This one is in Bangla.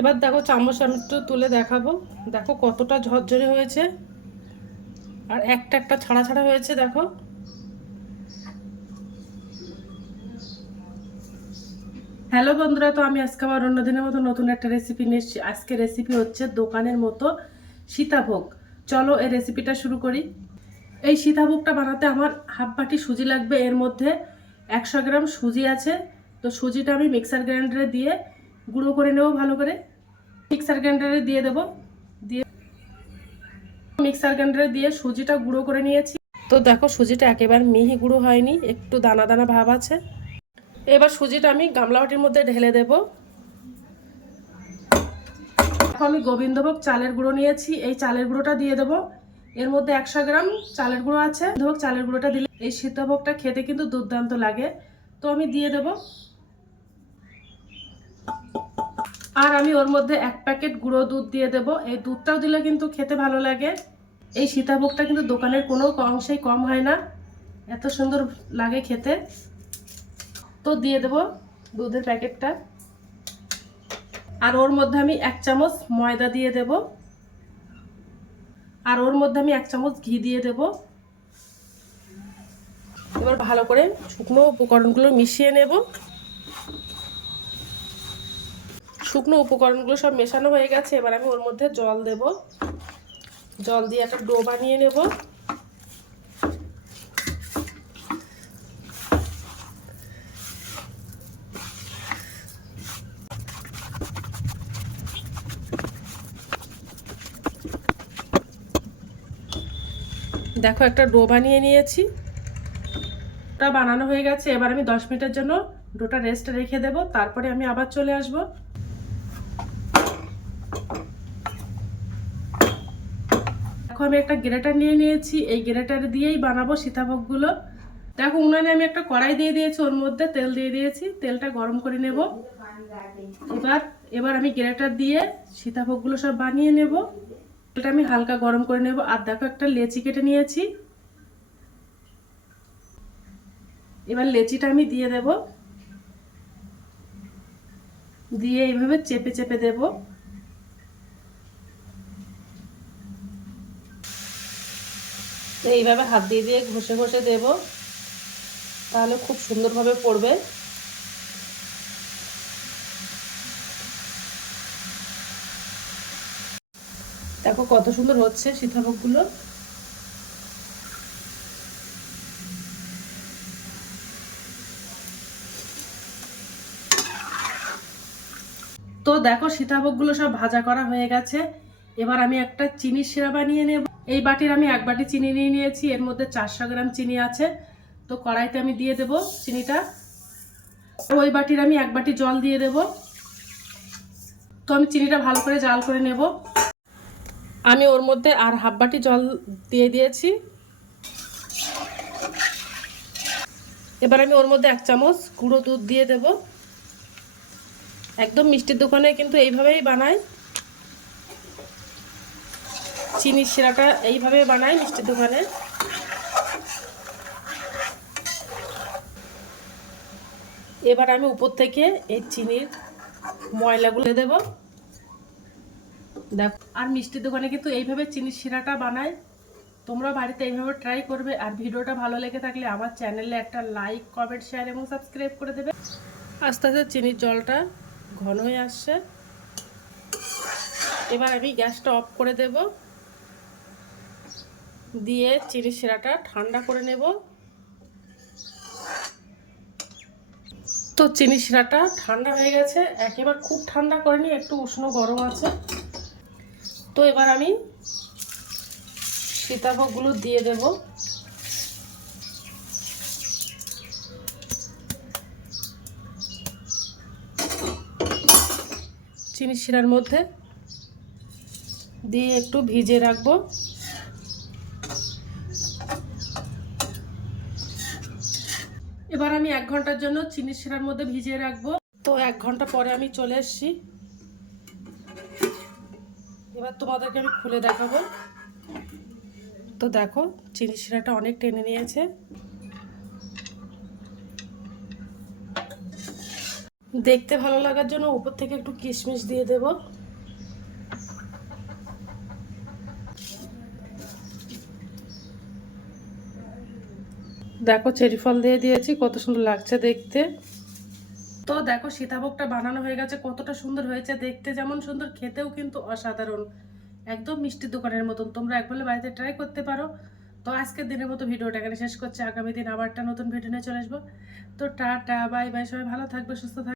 এবার দেখো চামচ আমি তুলে দেখাবো। দেখো কতটা ঝরঝরে হয়েছে। আর একটা একটা ছাড়া ছাড়া হয়েছে, দেখো। হ্যালো বন্ধুরা, তো আমি আজকে আবার অন্যদিনের মতো নতুন একটা রেসিপি নিয়ে আজকে রেসিপি হচ্ছে দোকানের মতো সীতাভোগ। চলো এই রেসিপিটা শুরু করি। এই সীতাভোগটা বানাতে আমার হাফ বাটি সুজি লাগবে। এর মধ্যে একশো গ্রাম সুজি আছে। তো সুজিটা আমি মিক্সার গ্রাইন্ডারে দিয়ে গুঁড়ো করে নেব ভালো করে। মিক্সার গ্রাইন্ডারে দিয়ে দেব। দিয়ে মিক্সার গ্রাইন্ডারে দিয়ে সুজিটা গুঁড়ো করে নিয়েছি। তো দেখো সুজিটা একেবারে মিহি গুঁড়ো হয়নি, একটু দানা দানা ভাব আছে। এবার সুজিটা আমি গামলা বাটির মধ্যে ঢেলে দেব। এখন আমি গোবিন্দভোগ চালের গুঁড়ো নিয়েছি, এই চালের গুঁড়োটা দিয়ে দেবো। এর মধ্যে একশো গ্রাম চালের গুঁড়ো আছে। গোবিন্দভোগ চালের গুঁড়োটা দিলে এই সীতাভোগটা খেতে কিন্তু দুর্দান্ত লাগে। তো আমি দিয়ে দেব। আর আমি ওর মধ্যে এক প্যাকেট গুঁড়ো দুধ দিয়ে দেব। এই দুধটাও দিলে কিন্তু খেতে ভালো লাগে। এই সীতাভোগটা কিন্তু দোকানের কোনো অংশেই কম হয় না। এত সুন্দর লাগে খেতে। তো দিয়ে দেব দুধের প্যাকেটটা। আর ওর মধ্যে আমি এক চামচ ময়দা দিয়ে দেব। আর ওর মধ্যে আমি এক চামচ ঘি দিয়ে দেব। এবার ভালো করে শুকনো উপকরণগুলো মিশিয়ে নেব শুকনো উপকরণগুলো সব মেশানো হয়ে গেছে, এবার আমি ওর মধ্যে জল দেব। জল দিয়ে একটা ডো বানিয়ে নেব। দেখো, একটা ডো বানিয়ে নিয়েছি। ওটা বানানো হয়ে গেছে, এবার আমি দশ মিনিটের জন্য ডোটা রেস্টে রেখে দেব। তারপরে আমি আবার চলে আসব। আমি একটা গ্রেটার নিয়ে নিয়েছি। এই গ্রেটার দিয়েই বানাবো সীতাভোগগুলো। দেখো, উনানে আমি একটা কড়াই দিয়ে দিয়েছি, ওর মধ্যে তেল দিয়ে দিয়েছি। তেলটা গরম করে নেব। এবার এবার আমি গ্রেটার দিয়ে সীতাভোগগুলো সব বানিয়ে নেব। তেলটা আমি হালকা গরম করে নেব। আর দেখো, একটা লেচি কেটে নিয়েছি। এবার লেচিটা আমি দিয়ে দেব। দিয়ে এইভাবে চেপে চেপে দেব। এইভাবে হাত দিয়ে দিয়ে ঘষে ঘষে দেব। তাহলে খুব সুন্দরভাবে পড়বে। দেখো কত সুন্দর হচ্ছে সীতাভোগগুলো। তো দেখো সীতাভোগগুলো সব ভাজা করা হয়ে গেছে। এবার আমি একটা চিনির শিরা বানিয়ে নেব। এই বাটির আমি এক বাটি চিনি নিয়ে নিয়েছি, এর মধ্যে চারশো গ্রাম চিনি আছে। তো কড়াইতে আমি দিয়ে দেব চিনিটা। ওই বাটির আমি এক বাটি জল দিয়ে দেব। তো আমি চিনিটা ভালো করে জাল করে নেব। আমি ওর মধ্যে আর হাফ বাটি জল দিয়ে দিয়েছি। এবার আমি ওর মধ্যে এক চামচ গুঁড়ো দুধ দিয়ে দেব। একদম মিষ্টির দোকানে কিন্তু এইভাবেই বানাই চিনির শিরাটা এইভাবে বানাই মিষ্টির দোকানে। এবার আমি উপর থেকে এই চিনির ময়লাগুলো দেবো। দেখো, আর মিষ্টির দোকানে কিন্তু এইভাবে চিনির শিরাটা বানায় তোমরা বাড়িতে এইভাবে ট্রাই করবে। আর ভিডিওটা ভালো লেগে থাকলে আমার চ্যানেলে একটা লাইক, কমেন্ট, শেয়ার এবং সাবস্ক্রাইব করে দেবে। আস্তে আস্তে চিনির জলটা ঘন হয়ে আসছে। এবার আমি গ্যাসটা অফ করে দেব। দিয়ে চিনি শিরাটা ঠান্ডা করে নেব। তো চিনি শিরাটা ঠান্ডা হয়ে গেছে, একেবারে খুব ঠান্ডা করেনি, একটু উষ্ণ গরম আছে। তো এবার আমি সীতাভোগগুলো দিয়ে দেব। চিনি শিরার মধ্যে দিয়ে একটু ভিজে রাখব। এবার আমি এক ঘণ্টার জন্য চিনি শিরার মধ্যে ভিজিয়ে রাখব। তো এক ঘণ্টা পরে আমি চলে এসছি। এবার তোমাদেরকে আমি খুলে দেখাবো। তো দেখো চিনি শিরাটা অনেক টেনে নিয়েছে। দেখতে ভালো লাগার জন্য উপর থেকে একটু কিশমিশ দিয়ে দেব। দেখো চেরি ফল দিয়ে দিয়েছি, কত সুন্দর লাগছে দেখতে। তো দেখো সীতাভোগটা বানানো হয়ে গেছে, কতটা সুন্দর হয়েছে দেখতে, যেমন সুন্দর, খেতেও কিন্তু অসাধারণ। একদম মিষ্টির দোকানের মতন, তোমরা একবার বাড়িতে ট্রাই করতে পারো। তো আজকের দিনের মতো ভিডিওটা এখানে শেষ করছি, আগামী দিন আবার একটা নতুন ভিডিও নিয়ে চলে আসব। তো টাটা বাই বাই সবাই ভালো থাকবে, সুস্থ থাকবে।